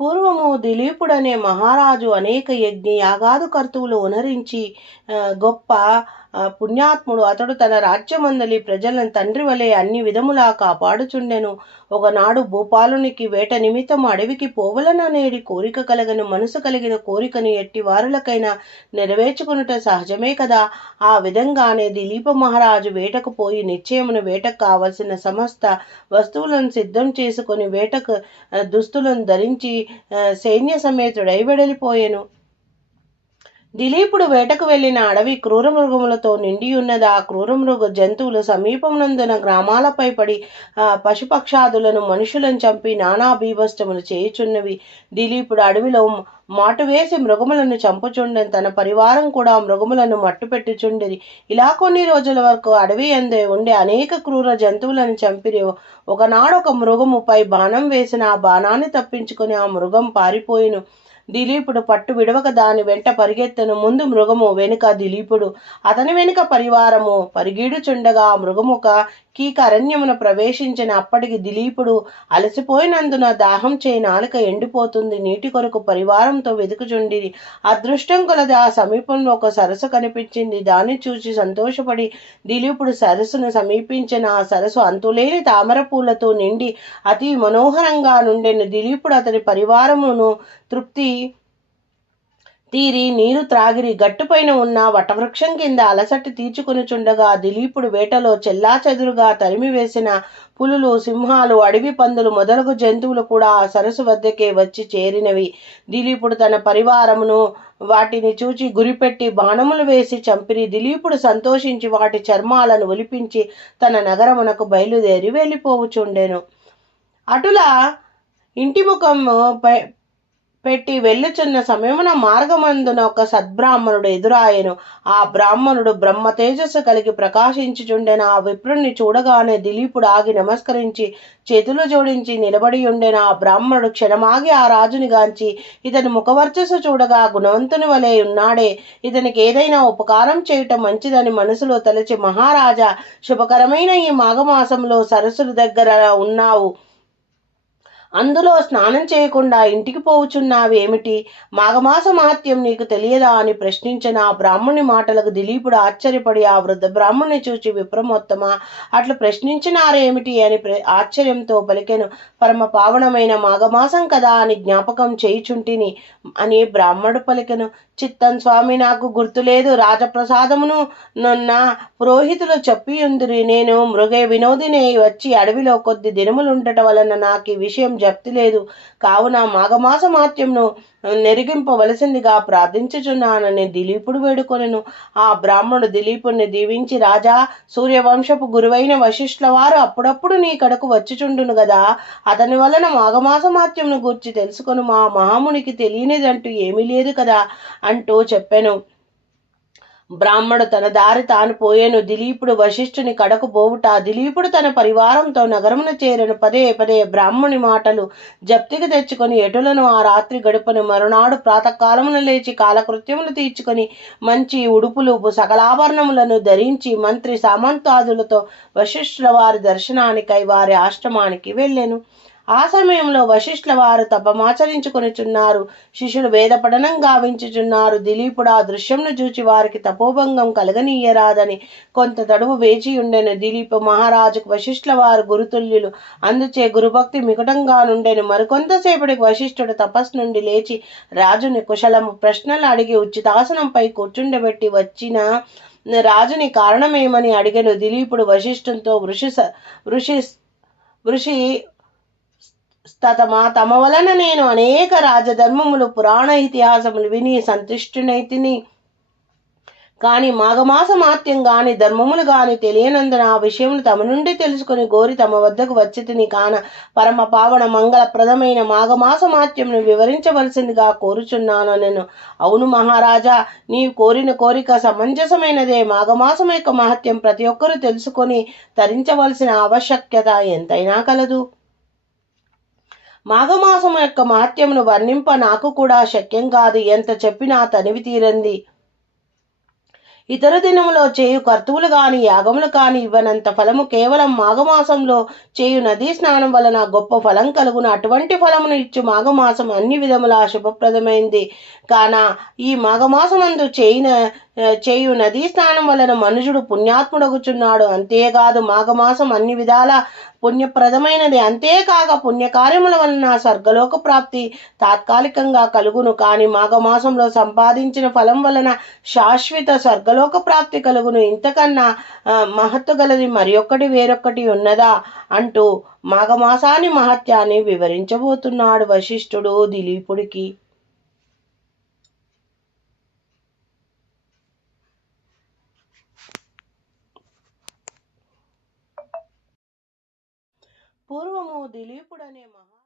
పూర్వము దిలీపుడనే మహారాజు అనేక యజ్ఞ యాగాదు కర్తువులు ఉనరించి గొప్ప పుణ్యాత్ముడు అతడు తన రాజ్యమందలి ప్రజలను తండ్రి వలె అన్ని విధములా కాపాడుచుండెను. ఒకనాడు భూపాలునికి వేట నిమిత్తం అడవికి పోవలననేది కోరిక కలగను మనసు కలిగిన కోరికను ఎట్టి వారులకైనా నెరవేర్చుకునుట సహజమే కదా. ఆ విధంగానే దిలీప మహారాజు వేటకు పోయి నిశ్చయమును వేటకు కావలసిన సమస్త వస్తువులను సిద్ధం చేసుకొని వేటకు దుస్తులను ధరించి సైన్య సమేతుడై వెడలిపోయాను. దిలీపుడు వేటకు వెళ్ళిన అడవి క్రూర మృగములతో నిండి ఉన్నది ఆ క్రూర మృగ జంతువులు సమీపమునందున గ్రామాలపై పడి పశుపక్షాదులను మనుషులను చంపి నానా బీభస్తములు చేయుచున్నవి. దిలీపుడు అడవిలో మాటు వేసి మృగములను చంపుచుండెను. తన పరివారం కూడా మృగములను మట్టుపెట్టుచుండిరి ఇలా కొన్ని రోజుల వరకు అడవి అందే ఉండే అనేక క్రూర జంతువులను చంపిరి. ఒకనాడు ఒక మృగముపై బాణం వేసిన ఆ బాణాన్ని తప్పించుకుని ఆ మృగం పారిపోయిను. దిలీపుడు పట్టు విడవక దాని వెంట పరిగెత్తను ముందు మృగము వెనుక దిలీపుడు. అతని వెనుక పరివారము. పరిగీడుచుండగా మృగముక కీకరణ్యమున ప్రవేశించిన అప్పటికి దిలీపుడు అలసిపోయినందున దాహం చేయి నాలుక ఎండిపోతుంది. నీటి కొరకు పరివారంతో వెతుకుచుండి అదృష్టం కొలది ఆ సమీపంలో ఒక సరస్సు కనిపించింది. దాన్ని చూసి సంతోషపడి దిలీపుడు సరస్సును సమీపించిన ఆ సరస్సు అంతులేని తామర పూలతో నిండి అతి మనోహరంగా నుండెను. దిలీపుడు అతని పరివారమును తృప్తి తీరి నీరు త్రాగిరి గట్టుపైన ఉన్న వటవృక్షం కింద అలసట తీర్చుకొనుచుండగా దిలీపుడు వేటలో చెల్లా చెదురుగా తరిమి వేసిన పులులు సింహాలు అడవి పందులు మొదలగు జంతువులు కూడా ఆ సరస్సు వద్దకే వచ్చి చేరినవి. దిలీపుడు తన పరివారమును వాటిని చూచి గురిపెట్టి బాణములు వేసి చంపిరి. దిలీపుడు సంతోషించి వాటి చర్మాలను ఒలిపించి తన నగరమునకు బయలుదేరి వెళ్ళిపోవుచుండెను. అటులా ఇంటి ముఖం పై- పెట్టి వెళ్ళుచున్న సమయమున మార్గమందున ఒక సద్బ్రాహ్మణుడు ఎదురాయెను. ఆ బ్రాహ్మణుడు బ్రహ్మ తేజస్సు కలిగి ప్రకాశించుచుండెన. ఆ విప్రుణ్ణి చూడగానే దిలీపుడు ఆగి నమస్కరించి చేతులు జోడించి నిలబడి ఉండెన ఆ బ్రాహ్మణుడు క్షణమాగి ఆ రాజుని గాంచి ఇతని ముఖవర్చస్సు చూడగా గుణవంతుని వలె ఉన్నాడే. ఇతనికి ఏదైనా ఉపకారం చేయటం మంచిదని మనసులో తలచి మహారాజా శుభకరమైన ఈ మాఘమాసంలో సరస్సుల దగ్గర ఉన్నావు. అందులో స్నానం చేయకుండా ఇంటికి పోవుచున్నావేమిటి మాఘమాస మహత్యం నీకు తెలియదా అని ప్రశ్నించిన ఆ బ్రాహ్మణి మాటలకు దిలీపుడు ఆశ్చర్యపడి ఆ వృద్ధ బ్రాహ్మణ్ణి చూచి విప్రమోత్తమా? అట్లు ప్రశ్నించినారేమిటి? అని ప్ర- ఆశ్చర్యంతో పలికెను. పరమ పావనమైన మాఘమాసం కదా అని జ్ఞాపకం చేయుచుంటిని అని బ్రాహ్మడు పలికెను. చిత్తం స్వామి నాకు గుర్తులేదు. రాజప్రసాదమును నన్న పురోహితులు చెప్పి ఉందిరి నేను మృగే వినోదిని వచ్చి అడవిలో కొద్ది దినములుండటం వలన నాకు ఈ విషయం జప్తి లేదు. కావున మాఘమాస మాత్యంను నెరిగింపవలసిందిగా ప్రార్థించుచున్నానని దిలీపుడు వేడుకొనెను. ఆ బ్రాహ్మణుడు దిలీపుణ్ణి దీవించి రాజా సూర్యవంశపు గురువైన వశిష్ఠుల వారు అప్పుడప్పుడు నీ కడకు వచ్చుచుండును గదా. అతని వలన మాఘమాసమాత్యంను గూర్చి తెలుసుకొని మా మహామునికి తెలియనిదంటూ ఏమీ లేదు కదా అంటూ చెప్పాను. బ్రాహ్మడు తన దారి తాను పోయేను. దిలీపుడు వశిష్ఠుని కడకు పోవుట. దిలీపుడు తన పరివారంతో నగరమున చేరను. పదే పదే బ్రాహ్మణి మాటలు జప్తికి తెచ్చుకొని ఎటులను ఆ రాత్రి గడుపను. మరునాడు ప్రాతకాలమున లేచి కాలకృత్యములు తీర్చుకొని మంచి ఉడుపులు సకలాభరణములను ధరించి మంత్రి సామంతాదులతో వశిష్ఠుల వారి దర్శనానికై వారి ఆశ్రమానికి వెళ్ళాను. ఆ సమయంలో వశిష్ఠుల వారు తపమాచరించుకొనిచున్నారు. శిష్యులు వేదపడనం గావించుచున్నారు. దిలీపుడు ఆ దృశ్యంను చూచి వారికి తపోభంగం కలగనీయరాదని కొంత తడువు వేచి ఉండెను. దిలీపు మహారాజుకు వశిష్ఠుల వారు గురుతుల్యులు. అందుచే గురుభక్తి మికటంగా నుండెను. మరికొంతసేపటికి వశిష్ఠుడు తపస్సు నుండి లేచి రాజుని కుశలము ప్రశ్నలు అడిగి ఉచితాసనంపై కూర్చుండబెట్టి వచ్చిన రాజుని కారణమేమని అడిగను. దిలీపుడు వశిష్ఠంతో వృషి వృషి వృషి తతమా తమ వలన నేను అనేక రాజధర్మములు పురాణ ఇతిహాసములు విని సంతుష్టునైతిని. కాని మాఘమాసమాత్యం గాని ధర్మములు గాని తెలియనందున ఆ విషయములు తమ నుండి తెలుసుకుని గోరి తమ వద్దకు వచ్చితిని కాన పరమ పావన మంగళప్రదమైన మాఘమాసమాత్యమును వివరించవలసిందిగా కోరుచున్నాను నేను అవును మహారాజా నీవు కోరిన కోరిక సమంజసమైనదే. మాఘమాసం యొక్క మహత్యం ప్రతి ఒక్కరూ తెలుసుకొని తరించవలసిన ఆవశ్యకత ఎంతైనా కలదు. మాఘమాసం యొక్క మహత్యమును వర్ణింప నాకు కూడా శక్యం కాదు. ఎంత చెప్పినా తనివి తీరంది. ఇతర దినములో చేయు కర్తువులు కాని యాగములు కాని ఇవ్వనంత ఫలము కేవలం మాఘమాసంలో చేయు నదీ స్నానం వలన గొప్ప ఫలం కలుగును. అటువంటి ఫలమును ఇచ్చు మాఘమాసం అన్ని విధముల శుభప్రదమైంది. కాన ఈ మాఘమాసమందు చేయిన చేయు నదీ స్నానం వలన మనుషుడు పుణ్యాత్ముడగుచున్నాడు. అంతేకాదు మాఘమాసం అన్ని విధాల పుణ్యప్రదమైనది. అంతేకాక పుణ్యకార్యముల వలన స్వర్గలోక ప్రాప్తి తాత్కాలికంగా కలుగును. కానీ మాఘమాసంలో సంపాదించిన ఫలం వలన శాశ్వత స్వర్గలోక ప్రాప్తి కలుగును. ఇంతకన్నా మహత్తు గలది మరొకటి వేరొకటి వేరొక్కటి ఉన్నదా? అంటూ మాఘమాసాని మహత్యాన్ని వివరించబోతున్నాడు వశిష్ఠుడు దిలీపుడికి. పూర్వము దిలీపుడనే మహా